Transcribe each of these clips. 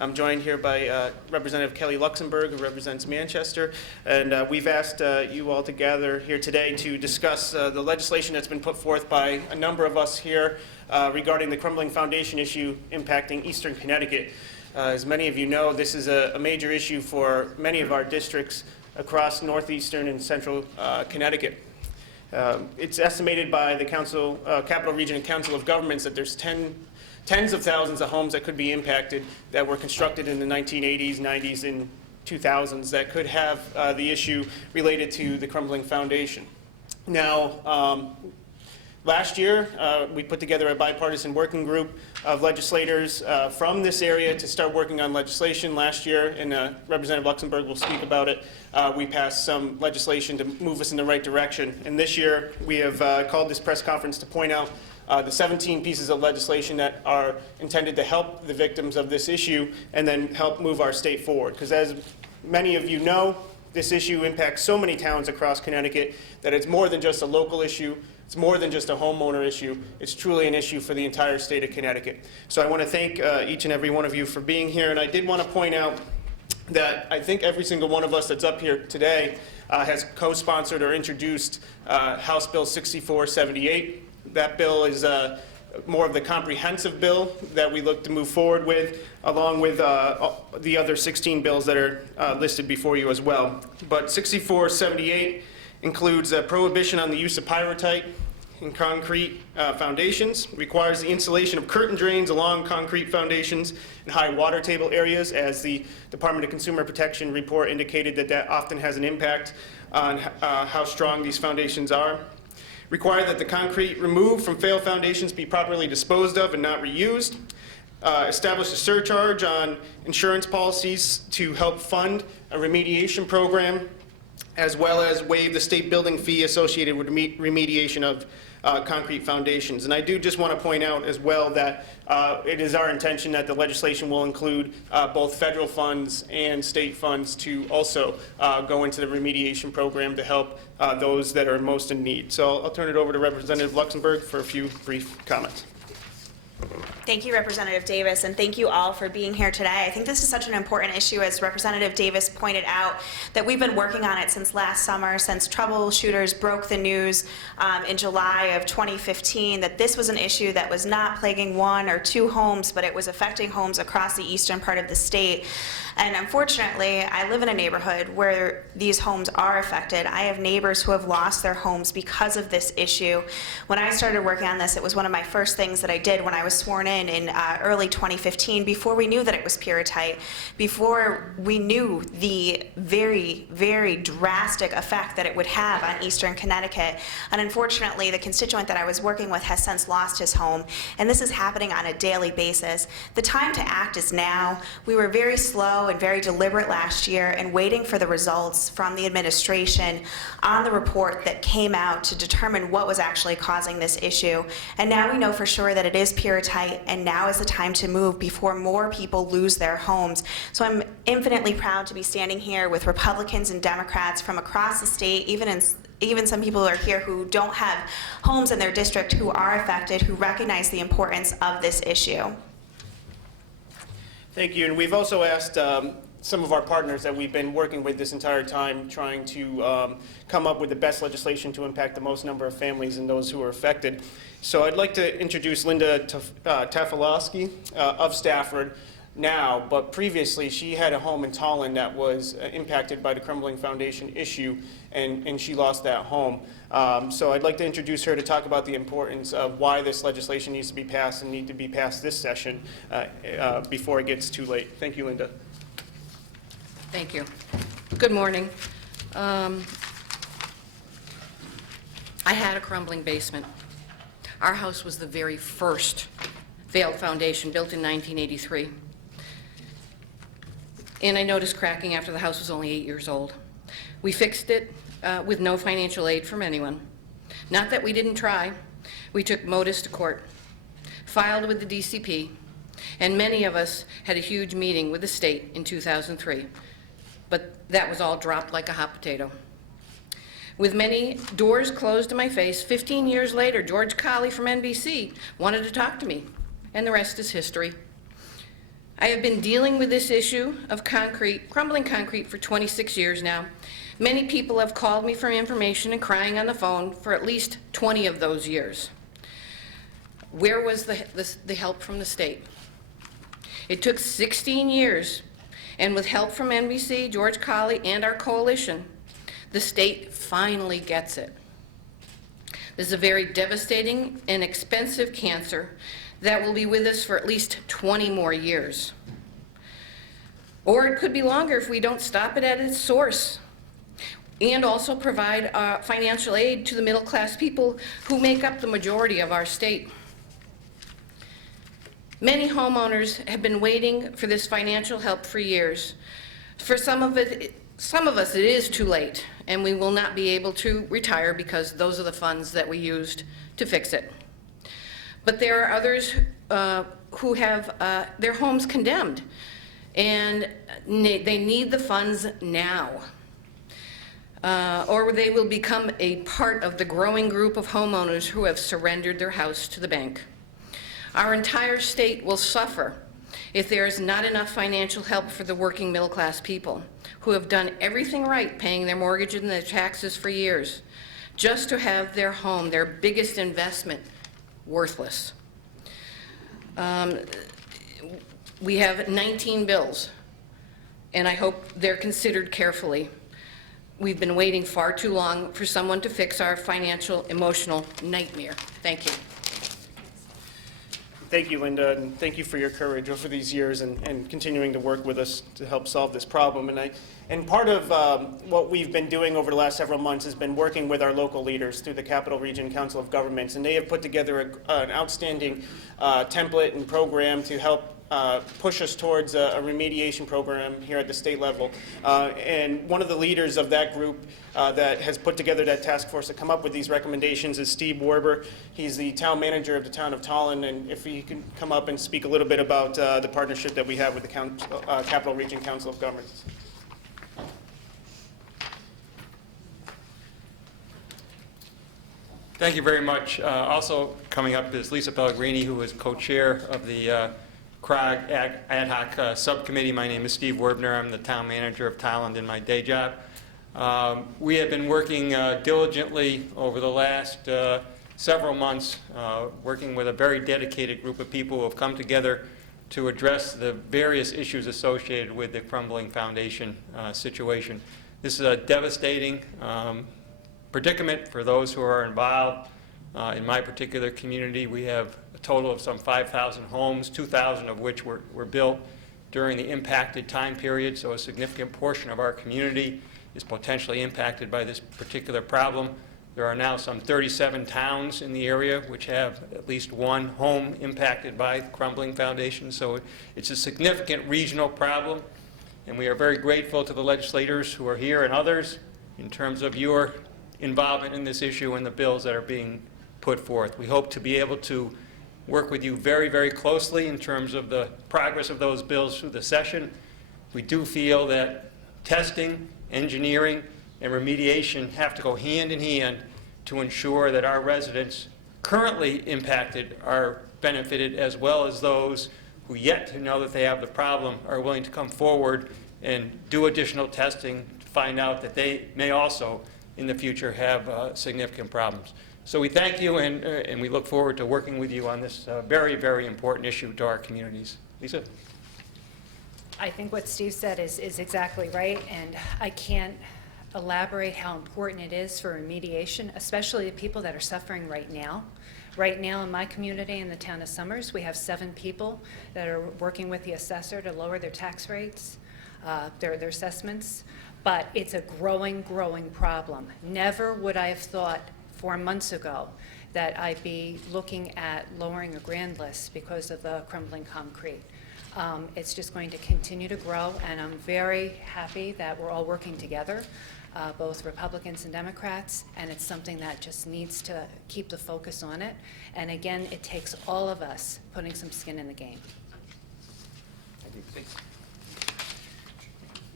I'm joined here by Representative Kelly Luxembourg, who represents Manchester, and we've asked you all to gather here today to discuss the legislation that's been put forth by a number of us here regarding the Crumbling Foundation issue impacting Eastern Connecticut. As many of you know, this is a major issue for many of our districts across northeastern and central Connecticut. It's estimated by the Capital Region and Council of Governments that there's tens of thousands of homes that could be impacted that were constructed in the 1980s, 90s, and 2000s that could have the issue related to the Crumbling Foundation. Now, last year, we put together a bipartisan working group of legislators from this area to start working on legislation. Last year, and Representative Luxembourg will speak about it, we passed some legislation to move us in the right direction. And this year, we have called this press conference to point out the 17 pieces of legislation that are intended to help the victims of this issue and then help move our state forward. Because as many of you know, this issue impacts so many towns across Connecticut that it's more than just a local issue. It's more than just a homeowner issue. It's truly an issue for the entire state of Connecticut. So I want to thank each and every one of you for being here. And I did want to point out that I think every single one of us that's up here today has co-sponsored or introduced House Bill 6478. That bill is more of the comprehensive bill that we look to move forward with, along with the other 16 bills that are listed before you as well. But 6478 includes a prohibition on the use of pyrrhotite in concrete foundations, requires the installation of curtain drains along concrete foundations in high water table areas, as the Department of Consumer Protection report indicated that often has an impact on how strong these foundations are. Require that the concrete removed from failed foundations be properly disposed of and not reused. Establish a surcharge on insurance policies to help fund a remediation program, as well as waive the state building fee associated with remediation of concrete foundations. And I do just want to point out as well that it is our intention that the legislation will include both federal funds and state funds to also go into the remediation program to help those that are most in need. So I'll turn it over to Representative Luxembourg for a few brief comments. Thank you, Representative Davis, and thank you all for being here today. I think this is such an important issue, as Representative Davis pointed out, that we've been working on it since last summer, since troubleshooters broke the news in July of 2015, that this was an issue that was not plaguing one or two homes, but it was affecting homes across the eastern part of the state. And unfortunately, I live in a neighborhood where these homes are affected. I have neighbors who have lost their homes because of this issue. When I started working on this, it was one of my first things that I did when I was sworn in early 2015, before we knew that it was pyrrhotite, before we knew the very, very drastic effect that it would have on eastern Connecticut. And unfortunately, the constituent that I was working with has since lost his home, and this is happening on a daily basis. The time to act is now. We were very slow and very deliberate last year and waiting for the results from the administration on the report that came out to determine what was actually causing this issue. And now we know for sure that it is pyrrhotite, and now is the time to move before more people lose their homes. So I'm infinitely proud to be standing here with Republicans and Democrats from across the state, even some people who are here who don't have homes in their district who are affected, who recognize the importance of this issue. Thank you. And we've also asked some of our partners that we've been working with this entire time, trying to come up with the best legislation to impact the most number of families and those who are affected. So I'd like to introduce Linda Tafalowski of Stafford now, but previously she had a home in Tallinn that was impacted by the Crumbling Foundation issue, and she lost that home. So I'd like to introduce her to talk about the importance of why this legislation needs to be passed and need to be passed this session before it gets too late. Thank you, Linda. Thank you. Good morning. I had a crumbling basement. Our house was the very first failed foundation, built in 1983. And I noticed cracking after the house was only 8 years old. We fixed it with no financial aid from anyone. Not that we didn't try. We took MODIS to court, filed with the DCP, and many of us had a huge meeting with the state in 2003. But that was all dropped like a hot potato. With many doors closed in my face, 15 years later, George Colley from NBC wanted to talk to me, and the rest is history. I have been dealing with this issue of crumbling concrete for 26 years now. Many people have called me for information and crying on the phone for at least 20 of those years. Where was the help from the state? It took 16 years, and with help from NBC, George Colley, and our coalition, the state finally gets it. This is a very devastating and expensive cancer that will be with us for at least 20 more years. Or it could be longer if we don't stop it at its source, and also provide financial aid to the middle-class people who make up the majority of our state. Many homeowners have been waiting for this financial help for years. For some of us, it is too late, and we will not be able to retire because those are the funds that we used to fix it. But there are others who have their homes condemned, and they need the funds now. Or they will become a part of the growing group of homeowners who have surrendered their house to the bank. Our entire state will suffer if there is not enough financial help for the working middle-class people who have done everything right, paying their mortgage and their taxes for years, just to have their home, their biggest investment, worthless. We have 19 bills, and I hope they're considered carefully. We've been waiting far too long for someone to fix our financial, emotional nightmare. Thank you. Thank you, Linda, and thank you for your courage over these years and continuing to work with us to help solve this problem. And part of what we've been doing over the last several months has been working with our local leaders through the Capital Region Council of Governments, and they have put together an outstanding template and program to help push us towards a remediation program here at the state level. And one of the leaders of that group that has put together that task force to come up with these recommendations is Steve Warber. He's the town manager of the town of Tallinn, and if he can come up and speak a little bit about the partnership that we have with the Capital Region Council of Governments. Thank you very much. Also coming up is Lisa Pellegrini, who is co-chair of the CROG Ad Hoc Subcommittee. My name is Steve Werbner. I'm the town manager of Tallinn in my day job. We have been working diligently over the last several months, working with a very dedicated group of people who have come together to address the various issues associated with the Crumbling Foundation situation. This is a devastating predicament for those who are involved. In my particular community, we have a total of some 5,000 homes, 2,000 of which were built during the impacted time period, so a significant portion of our community is potentially impacted by this particular problem. There are now some 37 towns in the area which have at least one home impacted by the Crumbling Foundation, so it's a significant regional problem, and we are very grateful to the legislators who are here and others in terms of your involvement in this issue and the bills that are being put forth. We hope to be able to work with you very, very closely in terms of the progress of those bills through the session. We do feel that testing, engineering, and remediation have to go hand in hand to ensure that our residents currently impacted are benefited, as well as those who yet to know that they have the problem are willing to come forward and do additional testing to find out that they may also in the future have significant problems. So we thank you, and we look forward to working with you on this very, very important issue to our communities. Lisa? I think what Steve said is exactly right, and I can't elaborate how important it is for remediation, especially the people that are suffering right now. Right now in my community in the town of Summers, we have 7 people that are working with the assessor to lower their tax rates, their assessments, but it's a growing problem. Never would I have thought 4 months ago that I'd be looking at lowering a grand list because of the crumbling concrete. It's just going to continue to grow, and I'm very happy that we're all working together, both Republicans and Democrats, and it's something that just needs to keep the focus on it. And again, it takes all of us putting some skin in the game. Thank you. Thanks.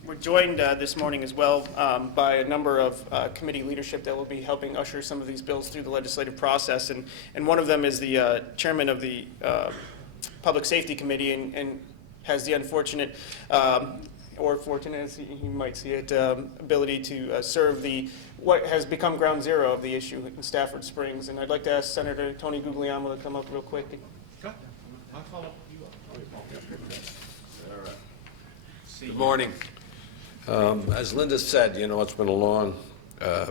We're joined this morning as well by a number of committee leadership that will be helping usher some of these bills through the legislative process, and one of them is the chairman of the Public Safety Committee, and has the unfortunate, or fortunate as you might see it, ability to serve what has become ground zero of the issue in Stafford Springs. And I'd like to ask Senator Tony Guglielmo to come up real quick. Good morning. As Linda said, you know, it's been a long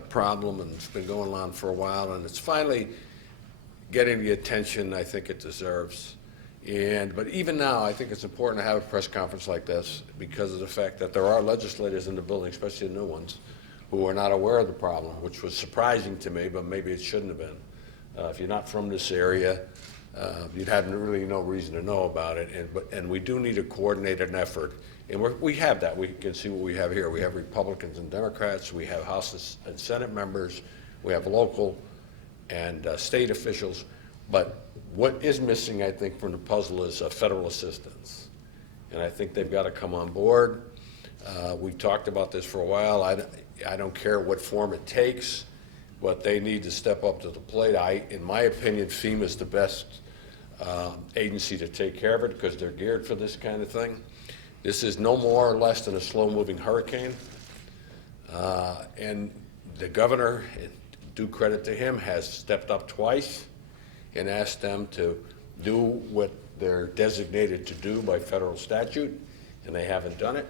problem, and it's been going on for a while, and it's finally getting the attention I think it deserves. But even now, I think it's important to have a press conference like this because of the fact that there are legislators in the building, especially the new ones, who are not aware of the problem, which was surprising to me, but maybe it shouldn't have been. If you're not from this area, you'd have really no reason to know about it. And we do need a coordinated effort. And we have that. We can see what we have here. We have Republicans and Democrats. We have House and Senate members. We have local and state officials. But what is missing, I think, from the puzzle is federal assistance. And I think they've got to come on board. We talked about this for a while. I don't care what form it takes, but they need to step up to the plate. In my opinion, FEMA is the best agency to take care of it because they're geared for this kind of thing. This is no more or less than a slow-moving hurricane. And the governor, due credit to him, has stepped up twice and asked them to do what they're designated to do by federal statute, and they haven't done it.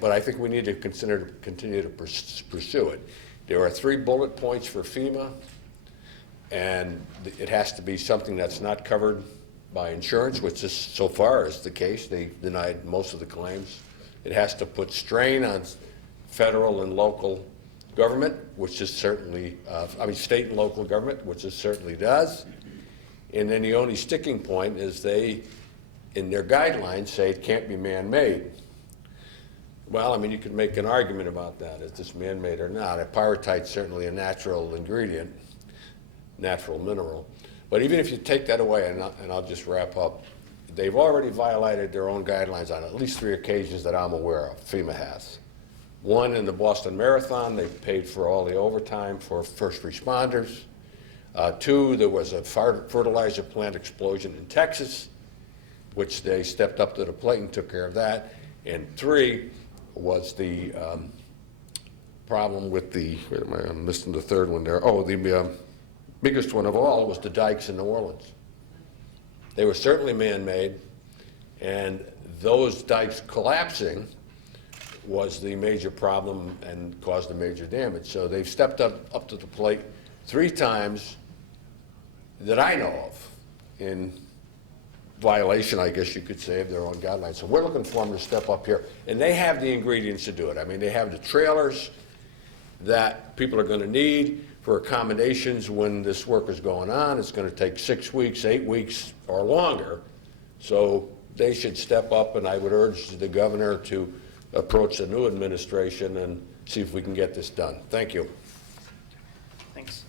But I think we need to continue to pursue it. There are 3 bullet points for FEMA, and it has to be something that's not covered by insurance, which is so far is the case. They denied most of the claims. It has to put strain on federal and local government, which is certainly, state and local government, which it certainly does. And then the only sticking point is they, in their guidelines, say it can't be man-made. Well, I mean, you could make an argument about that. Is this man-made or not? Pyrrhotite's certainly a natural ingredient, natural mineral. But even if you take that away, and I'll just wrap up, they've already violated their own guidelines on at least 3 occasions that I'm aware of, FEMA has. 1, in the Boston Marathon, they paid for all the overtime for first responders. 2, there was a fertilizer plant explosion in Texas, which they stepped up to the plate and took care of that. And 3 was the problem with I'm missing the 3rd one there. Oh, the biggest one of all was the dikes in New Orleans. They were certainly man-made, and those dikes collapsing was the major problem and caused the major damage. So they've stepped up to the plate 3 times that I know of in violation, I guess you could say, of their own guidelines. So we're looking for them to step up here, and they have the ingredients to do it. I mean, they have the trailers that people are going to need for accommodations when this work is going on. It's going to take 6 weeks, 8 weeks, or longer. So they should step up, and I would urge the governor to approach the new administration and see if we can get this done. Thank you. Thanks.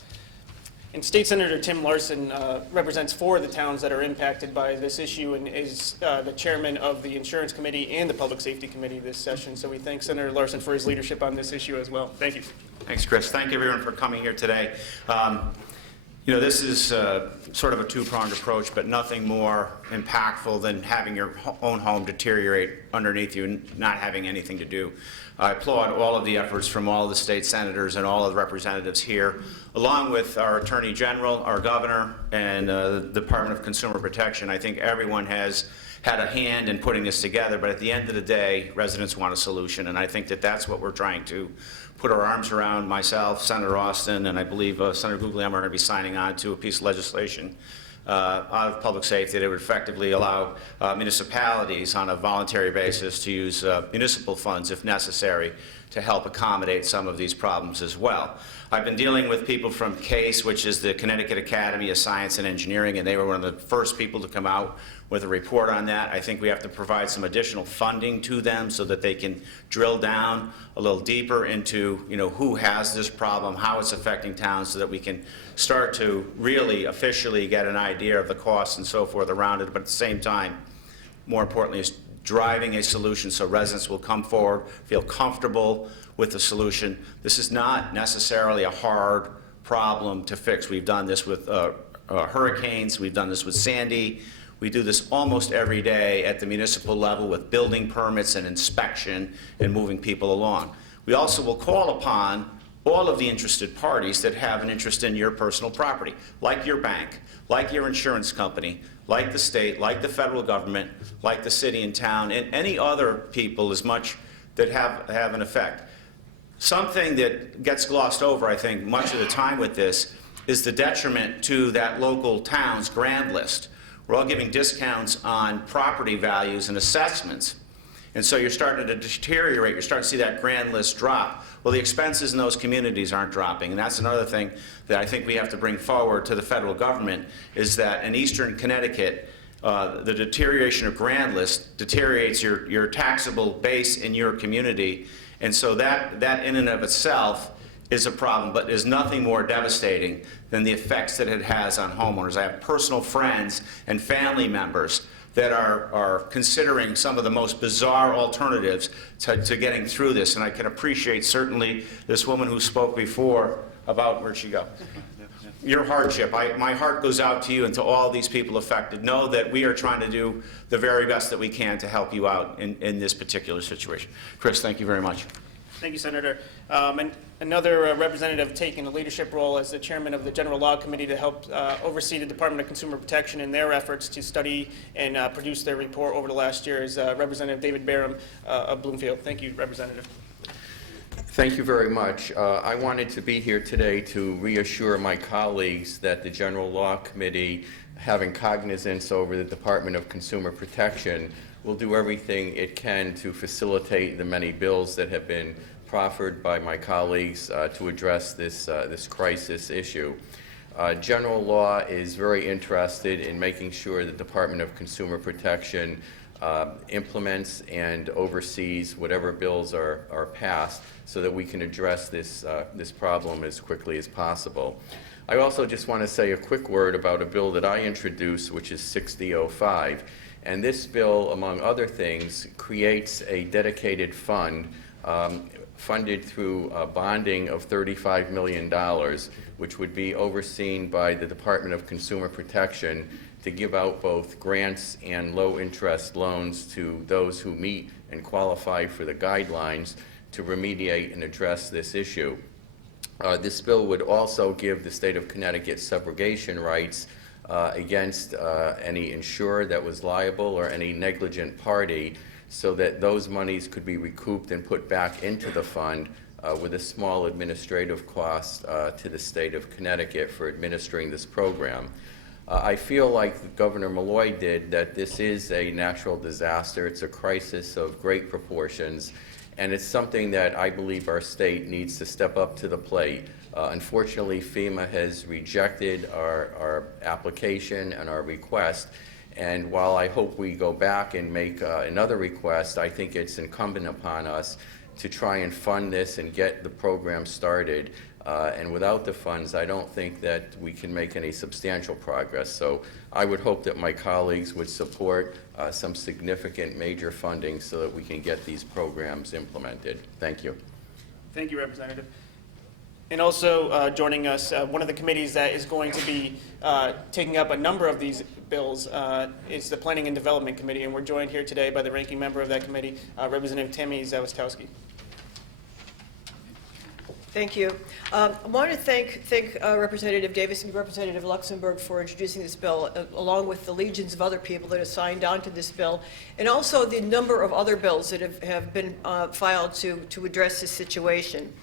And State Senator Tim Larson represents 4 of the towns that are impacted by this issue and is the chairman of the Insurance Committee and the Public Safety Committee this session. So we thank Senator Larson for his leadership on this issue as well. Thank you. Thanks, Chris. Thank everyone for coming here today. You know, this is sort of a 2-pronged approach, but nothing more impactful than having your own home deteriorate underneath you and not having anything to do. I applaud all of the efforts from all of the state senators and all of the representatives here, along with our Attorney General, our Governor, and the Department of Consumer Protection. I think everyone has had a hand in putting this together, but at the end of the day, residents want a solution, and I think that that's what we're trying to put our arms around. Myself, Senator Austin, and I believe Senator Guglielmo are going to be signing on to a piece of legislation out of public safety that would effectively allow municipalities on a voluntary basis to use municipal funds if necessary to help accommodate some of these problems as well. I've been dealing with people from CASE, which is the Connecticut Academy of Science and Engineering, and they were one of the first people to come out with a report on that. I think we have to provide some additional funding to them so that they can drill down a little deeper into, you know, who has this problem, how it's affecting towns, so that we can start to really officially get an idea of the costs and so forth around it. But at the same time, more importantly, is driving a solution so residents will come forward, feel comfortable with the solution. This is not necessarily a hard problem to fix. We've done this with hurricanes. We've done this with Sandy. We do this almost every day at the municipal level with building permits and inspection and moving people along. We also will call upon all of the interested parties that have an interest in your personal property, like your bank, like your insurance company, like the state, like the federal government, like the city and town, and any other people as much that have an effect. Something that gets glossed over, I think, much of the time with this is the detriment to that local town's grand list. We're all giving discounts on property values and assessments. And so you're starting to deteriorate. You're starting to see that grand list drop. Well, the expenses in those communities aren't dropping. And that's another thing that I think we have to bring forward to the federal government, is that in eastern Connecticut, the deterioration of grand list deteriorates your taxable base in your community. And so that in and of itself is a problem, but is nothing more devastating than the effects that it has on homeowners. I have personal friends and family members that are considering some of the most bizarre alternatives to getting through this. And I can appreciate certainly this woman who spoke before about, where'd she go? Your hardship. My heart goes out to you and to all these people affected. Know that we are trying to do the very best that we can to help you out in this particular situation. Chris, thank you very much. Thank you, Senator. And another representative taking a leadership role as the chairman of the General Law Committee to help oversee the Department of Consumer Protection in their efforts to study and produce their report over the last year is Representative David Beim of Bloomfield. Thank you, Representative. Thank you very much. I wanted to be here today to reassure my colleagues that the General Law Committee, having cognizance over the Department of Consumer Protection, will do everything it can to facilitate the many bills that have been proffered by my colleagues to address this crisis issue. General Law is very interested in making sure the Department of Consumer Protection implements and oversees whatever bills are passed so that we can address this problem as quickly as possible. I also just want to say a quick word about a bill that I introduced, which is 6005. And this bill, among other things, creates a dedicated fund funded through bonding of $35 million, which would be overseen by the Department of Consumer Protection to give out both grants and low-interest loans to those who meet and qualify for the guidelines to remediate and address this issue. This bill would also give the state of Connecticut subrogation rights against any insurer that was liable or any negligent party, so that those monies could be recouped and put back into the fund with a small administrative cost to the state of Connecticut for administering this program. I feel like Governor Malloy did, that this is a natural disaster. It's a crisis of great proportions, and it's something that I believe our state needs to step up to the plate. Unfortunately, FEMA has rejected our application and our request, and while I hope we go back and make another request, I think it's incumbent upon us to try and fund this and get the program started. And without the funds, I don't think that we can make any substantial progress. So I would hope that my colleagues would support some significant major funding so that we can get these programs implemented. Thank you. Thank you, Representative. And also joining us, one of the committees that is going to be taking up a number of these bills is the Planning and Development Committee, and we're joined here today by the ranking member of that committee, Representative Tammy Zawistowski. Thank you. I want to thank Representative Davis and Representative Luxembourg for introducing this bill, along with the legions of other people that have signed on to this bill, and also the number of other bills that have been filed to address this situation.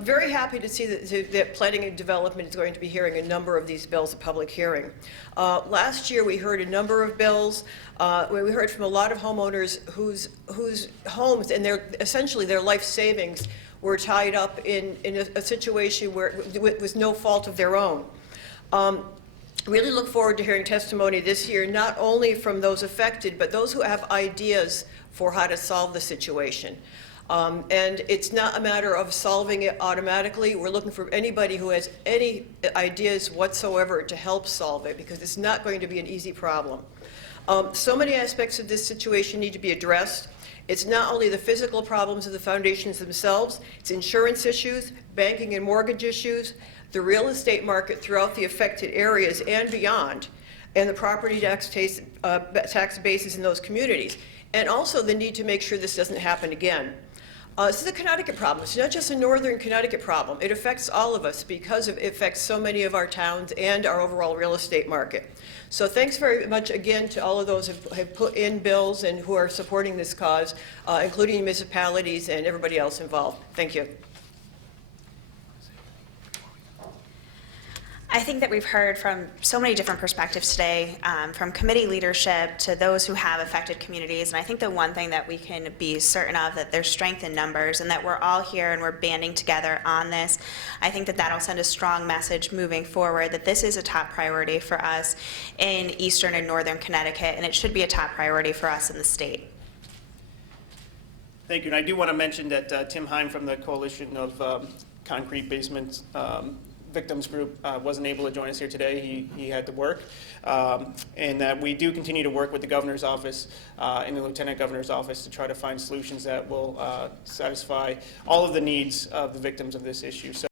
Very happy to see that Planning and Development is going to be hearing a number of these bills at public hearing. Last year we heard a number of bills. We heard from a lot of homeowners whose homes and essentially their life savings were tied up in a situation where it was no fault of their own. Really look forward to hearing testimony this year, not only from those affected, but those who have ideas for how to solve the situation. And it's not a matter of solving it automatically. We're looking for anybody who has any ideas whatsoever to help solve it, because it's not going to be an easy problem. So many aspects of this situation need to be addressed. It's not only the physical problems of the foundations themselves, it's insurance issues, banking and mortgage issues, the real estate market throughout the affected areas and beyond, and the property tax bases in those communities, and also the need to make sure this doesn't happen again. This is a Connecticut problem. It's not just a northern Connecticut problem. It affects all of us because it affects so many of our towns and our overall real estate market. So thanks very much again to all of those who have put in bills and who are supporting this cause, including municipalities and everybody else involved. Thank you. I think that we've heard from so many different perspectives today, from committee leadership to those who have affected communities. And I think the one thing that we can be certain of, that there's strength in numbers and that we're all here and we're banding together on this. I think that that'll send a strong message moving forward that this is a top priority for us in eastern and northern Connecticut, and it should be a top priority for us in the state. Thank you. And I do want to mention that Tim Heim from the Coalition of Concrete Basements Victims Group wasn't able to join us here today. He had to work. And that we do continue to work with the governor's office and the lieutenant governor's office to try to find solutions that will satisfy all of the needs of the victims of this issue. So